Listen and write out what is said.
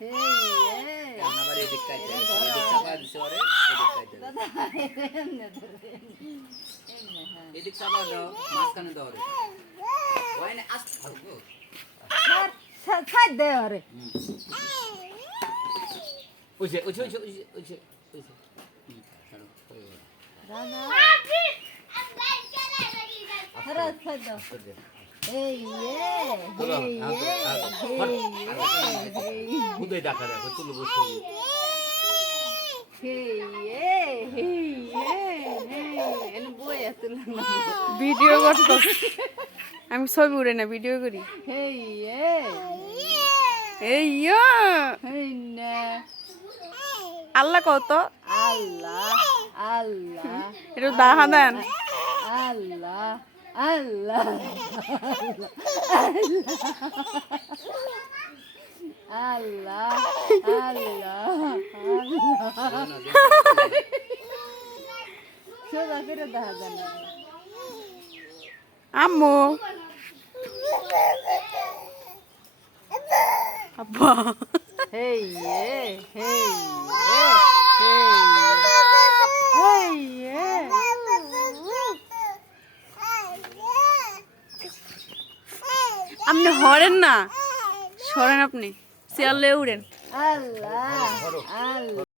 আবার এদিক কাইতে এদিক চাপা দিছে ওরে এদিক কাইতে দাদা এদিক চাপা দাও মাঝখানে দাও রে ওই না আস্তে থাকো ছাড় দে ওরে ওইছে দাদা ছাড় দাও Hey yeah, hey yeah, খুদে ডাকা দেখো তুলো বসে hey yeah, এনে বই আসলে ভিডিও করতেছি আমি ছবি উড়ে না ভিডিও করি hey yeah, এই ইয়া hey না আল্লাহ কত আল্লাহ আল্লাহ একটু দেখা দেন আল্লাহ আল্লাহ আল্লাহ আল্লাহ সোজা করে দেখা যায় না আম্মু আব্বা hey yeah, hey yeah, hey yeah, আপনি হরেন না সরেন আপনি চেয়ারলে উড়েন আল্লাহ আল্লাহ